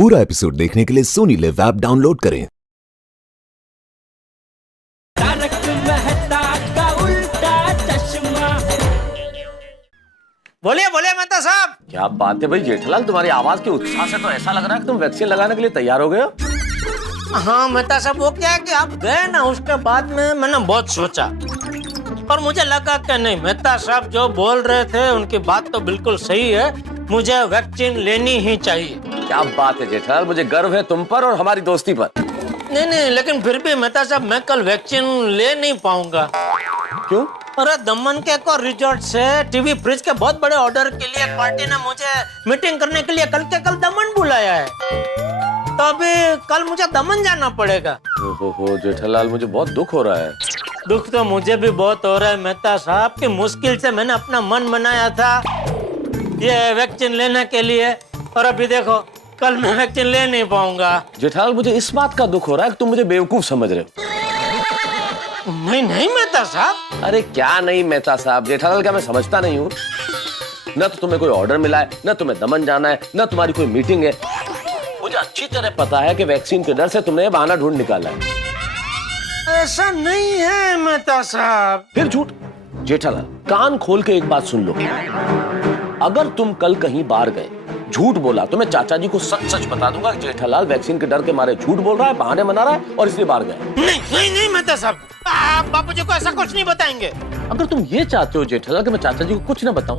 पूरा एपिसोड देखने के लिए सोनी लिव ऐप डाउनलोड करें। तारक मेहता का उल्टा चश्मा। बोलिए बोलिए मेहता साहब। क्या बात है भाई जेठलाल, तुम्हारी आवाज के उत्साह से तो ऐसा लग रहा है कि तुम वैक्सीन लगाने के लिए तैयार हो गए हो। हाँ मेहता साहब, वो क्या है कि आप गए ना, उसके बाद में मैंने बहुत सोचा और मुझे लगा कि नहीं, मेहता साहब जो बोल रहे थे उनकी बात तो बिल्कुल सही है, मुझे वैक्सीन लेनी ही चाहिए। क्या बात है जेठलाल, मुझे गर्व है तुम पर और हमारी दोस्ती पर। नहीं, लेकिन फिर भी मेहता साहब मैं कल वैक्सीन ले नहीं पाऊंगा। क्यों? अरे दमन के को रिजॉर्ट से टीवी फ्रिज के बहुत बड़े ऑर्डर के लिए पार्टी ने मुझे मीटिंग करने के लिए कल के कल दमन बुलाया है, तो अभी कल मुझे दमन जाना पड़ेगा। ओहो जेठलाल, मुझे बहुत दुख हो रहा है। दुख तो मुझे भी बहुत हो रहा है मेहता साहब कि मुश्किल से मैंने अपना मन बनाया था ये वैक्सीन लेने के लिए, और अभी देखो कल मैं वैक्सीन ले नहीं पाऊंगा। जेठलाल, मुझे इस बात का दुख हो रहा है कि तुम मुझे बेवकूफ समझ रहे हो। नहीं मेहता साहब। अरे क्या नहीं मेहता साहब, जेठालाल क्या मैं समझता नहीं हूँ? न तो तुम्हें कोई ऑर्डर मिला है, न तुम्हें दमन जाना है, न तुम्हारी कोई मीटिंग है। मुझे अच्छी तरह पता है कि वैक्सीन के डर से तुमने ये बहाना ढूंढ निकाला है। ऐसा नहीं है मेहता साहब। फिर झूठ? जेठालाल कान खोल के एक बात सुन लो, अगर तुम कल कहीं बाहर गए, झूठ बोला तो मैं चाचा जी को सच सच बता दूंगा कि जेठालाल वैक्सीन के डर के मारे झूठ बोल रहा है, बहाने बना रहा है और इसलिए बाहर गए। नहीं मेहता साहब, आप बापूजी को ऐसा कुछ नहीं बताएंगे। अगर तुम ये चाहते हो जेठालाल कि मैं चाचा जी को कुछ ना बताऊं,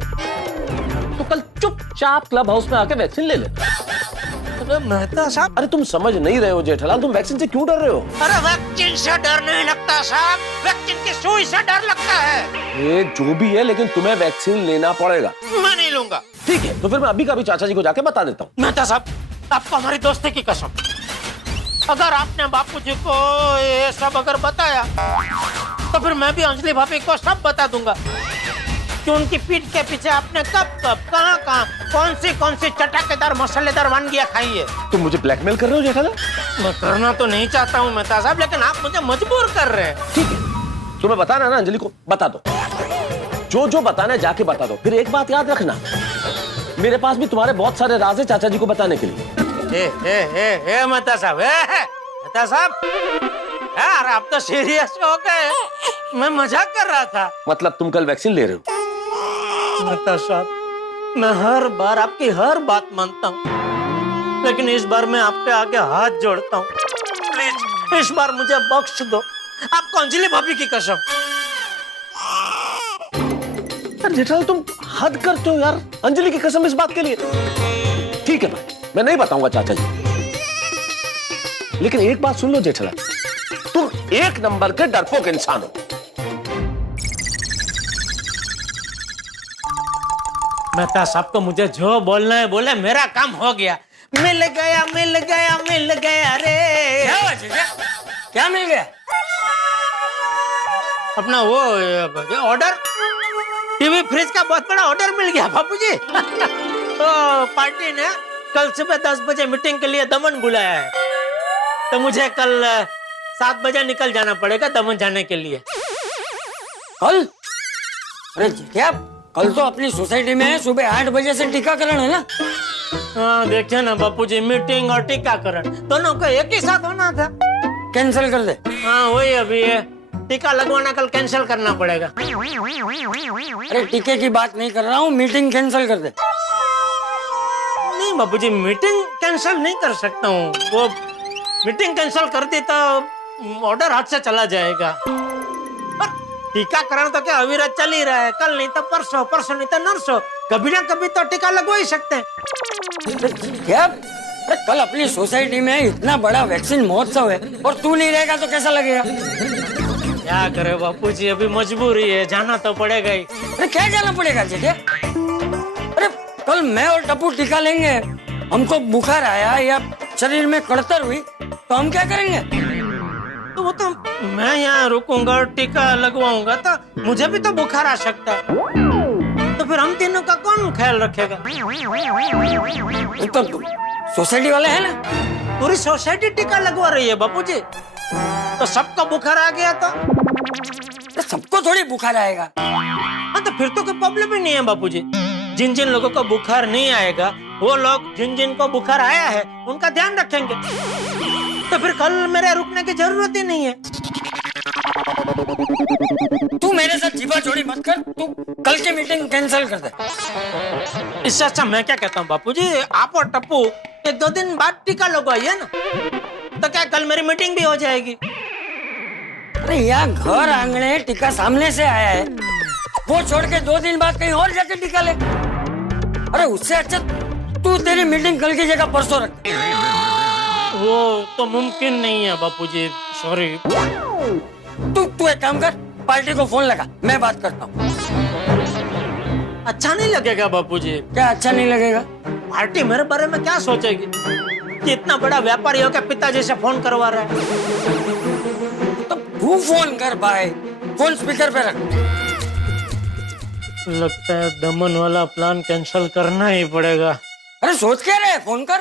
तो कल चुपचाप क्लब हाउस में आके वैक्सीन ले ले। अरे मेहता साहब, अरे तुम समझ नहीं रहे हो जेठालाल, तुम वैक्सीन से क्यों डर रहे हो? अरे वैक्सीन से डर नहीं लगता साहब, वैक्सीन की सुई से डर लगता है। ये जो भी है, लेकिन तुम्हें वैक्सीन लेना पड़ेगा। मैं नहीं लूंगा। ठीक है, तो फिर मैं अभी का भी चाचा जी को जाके बता देता हूँ। मेहता साहब, आपको हमारी दोस्ती की कसम, अगर आपने बापूजी को ये सब अगर बताया तो फिर मैं भी अंजलि भाभी को सब बता दूंगा कि उनकी पीठ के पीछे आपने कब कहाँ कौन सी चटाकेदार मसालेदार वानगियां खाई है। तुम मुझे ब्लैकमेल कर रहे हो जेठालाल? मैं करना तो नहीं चाहता हूँ मेहता साहब, लेकिन आप मुझे मजबूर कर रहे हैं। ठीक है, तुम्हें बताना ना अंजलि को, बता दो, जो बताना है जाके बता दो। फिर एक बात याद रखना, मेरे पास भी तुम्हारे बहुत सारे राज है चाचा जी को बताने के लिए। मेहता साहब, मेहता साहब, यार आप तो सीरियस हो गए, मैं मजाक कर रहा था। मतलब तुम कल वैक्सीन ले रहे हो? मेहता साहब, मैं हर बार आपकी हर बात मानता हूँ, लेकिन इस बार मैं आपके आगे हाथ जोड़ता हूँ, प्लीज इस बार मुझे बख्श दो, आपको अंजलि भाभी की कसम। जेठालाल तुम हद करते हो यार, अंजलि की कसम इस बात के लिए? ठीक है भाई, मैं नहीं बताऊंगा चाचा जी, लेकिन एक बात सुन लो जेठालाल, तुम एक नंबर के डरपोक इंसान हो। मेहता साहब को मुझे जो बोलना है बोले, मेरा काम हो गया। मिल गया रे। क्या मिल गया? अपना वो ऑर्डर, टीवी फ्रिज का बहुत बड़ा ऑर्डर मिल गया बापूजी। तो पार्टी ने कल सुबह 10 बजे मीटिंग के लिए दमन बुलाया है, तो मुझे कल 7 बजे निकल जाना पड़ेगा दमन जाने के लिए। कल? अरे क्या, कल तो अपनी सोसाइटी में सुबह 8 बजे से टीकाकरण है ना? हाँ देखिए ना बापूजी, मीटिंग और टीकाकरण दोनों को एक ही साथ होना था। कैंसिल कर दे। हाँ वही, अभी है टीका लगवाना कल कैंसिल करना पड़ेगा। अरे टीके की बात नहीं कर रहा हूँ, मीटिंग कैंसिल कर दे। नहीं बापूजी, मीटिंग कैंसिल नहीं कर सकता हूँ, वो मीटिंग कैंसिल कर दी तो ऑर्डर हाथ से चला जाएगा। टीकाकरण तो क्या अविरत चल ही रहा है, कल नहीं तो परसों, परसों नहीं तो नरसों, कभी ना कभी तो टीका लगवा ही सकते हैं। क्या? अरे कल अपनी सोसाइटी में इतना बड़ा वैक्सीन महोत्सव है और तू नहीं रहेगा तो कैसा लगेगा? क्या करे बापूजी, अभी मजबूरी है, जाना तो पड़ेगा ही। अरे क्या जाना पड़ेगा जेठे? अरे कल मैं और टप्पू टीका लेंगे, हमको बुखार आया या शरीर में कड़तर हुई तो हम क्या करेंगे? तो वो तो मैं यहाँ रुकूंगा, टीका लगवाऊंगा तो मुझे भी तो बुखार आ सकता है, तो फिर हम तीनों का कौन ख्याल रखेगा? तो सोसाइटी वाले हैं ना, पूरी सोसाइटी टीका लगवा रही है बापूजी, तो सबको बुखार आ गया तो सबको थोड़ी बुखार आएगा। हाँ तो फिर तो कोई प्रॉब्लम ही नहीं है बापूजी। जिन जिन लोगों को बुखार नहीं आएगा वो लोग जिन जिन को बुखार आया है उनका ध्यान रखेंगे, तो फिर कल मेरे रुकने की जरूरत ही नहीं है। तू मेरे साथ जीवा जोड़ी मत कर, तू कल की मीटिंग कैंसिल कर दे। इससे अच्छा मैं क्या कहता हूँ बापूजी, आप और टप्पू 1-2 दिन बाद टीका लगवाइए ना, तो क्या कल मेरी मीटिंग भी हो जाएगी। अरे यहाँ घर आंगने टीका सामने से आया है, वो छोड़ के 2 दिन बाद कहीं और जाके टीका ले। अरे उससे अच्छा तू तेरी मीटिंग कल की जगह परसों रख। वो तो मुमकिन नहीं है बापूजी, सॉरी। तू एक काम कर, पार्टी को फोन लगा, मैं बात करता हूँ। अच्छा नहीं लगेगा बापूजी? क्या अच्छा नहीं लगेगा? पार्टी मेरे बारे में क्या सोचेगी कि इतना बड़ा व्यापारी होकर पिताजी से फोन करवा रहा है। तो तू फोन कर भाई, फोन स्पीकर पे रख। लगता है दमन वाला प्लान कैंसिल करना ही पड़ेगा। अरे सोच क्या रहे, फोन कर।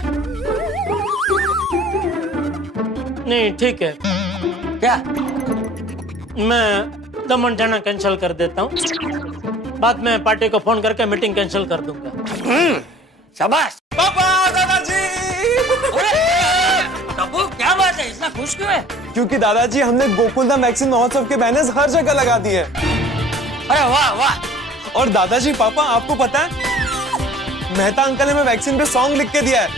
नहीं ठीक है, क्या? मैं दमन जाना कैंसिल कर देता हूँ, बाद में पार्टी को फोन करके मीटिंग कैंसिल कर दूंगा। शाबाश। पापा, दादाजी। टप्पू क्या बात है, इतना खुश क्यों है? क्योंकि दादाजी हमने गोकुलधाम वैक्सीन महोत्सव के बैनर्स हर जगह लगा दिए। अरे वाह वाह। और दादाजी पापा आपको पता है मेहता अंकल ने हमें वैक्सीन पे सॉन्ग लिख के दिया है,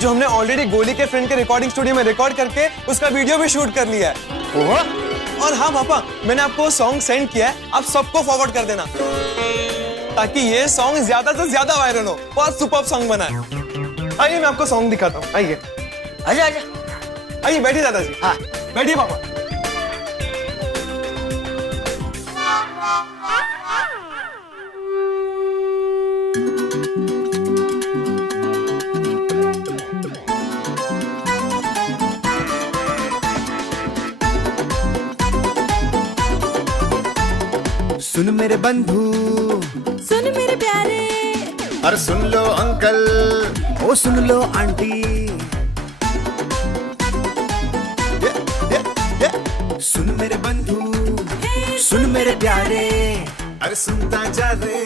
जो हमने ऑलरेडी गोली के फ्रेंड के रिकॉर्डिंग स्टूडियो में रिकॉर्ड करके उसका वीडियो भी शूट कर लिया है। और हाँ पापा, मैंने आपको सॉन्ग सेंड किया है, आप सबको फॉरवर्ड कर देना ताकि ये सॉन्ग ज्यादा से ज्यादा वायरल हो। बहुत सुपर्ब सॉन्ग बना है। आइए मैं आपको सॉन्ग दिखाता हूँ, आइए। आजा आजा। आइए बैठिए दादाजी। हाँ बैठिए पापा। सुन मेरे बंधु, सुन मेरे प्यारे, अरे सुन लो अंकल, ओ सुन लो आंटी। ये। सुन मेरे बंधु, सुन मेरे प्यारे, अरे सुनता जा रे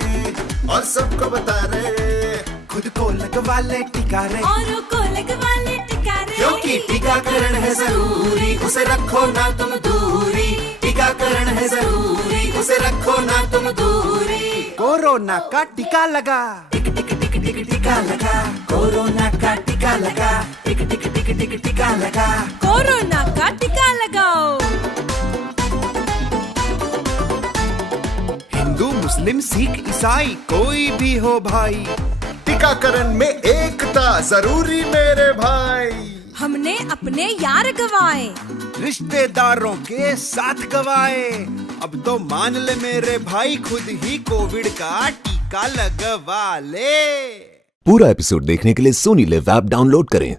और सबको बता रे, खुद को लगवा ले टीका रे, औरों को लगवा ले टीका रे, क्योंकि टीकाकरण है जरूरी, उसे रखो ना तुम दूरी। टीकाकरण है जरूरी, उसे रखो ना तुम दूरी। कोरोना का टीका लगा, टिक टिक टिक टिक टीका लगा, कोरोना का टीका लगा, टिक टिक टिक टिक टीका लगा, कोरोना का टीका लगाओ। हिंदू मुस्लिम सिख ईसाई कोई भी हो भाई, टीकाकरण में एकता जरूरी मेरे भाई। हमने अपने यार गवाए, रिश्तेदारों के साथ गवाए, अब तो मान ले मेरे भाई, खुद ही कोविड का टीका लगवा ले। पूरा एपिसोड देखने के लिए सोनी लिव ऐप डाउनलोड करें।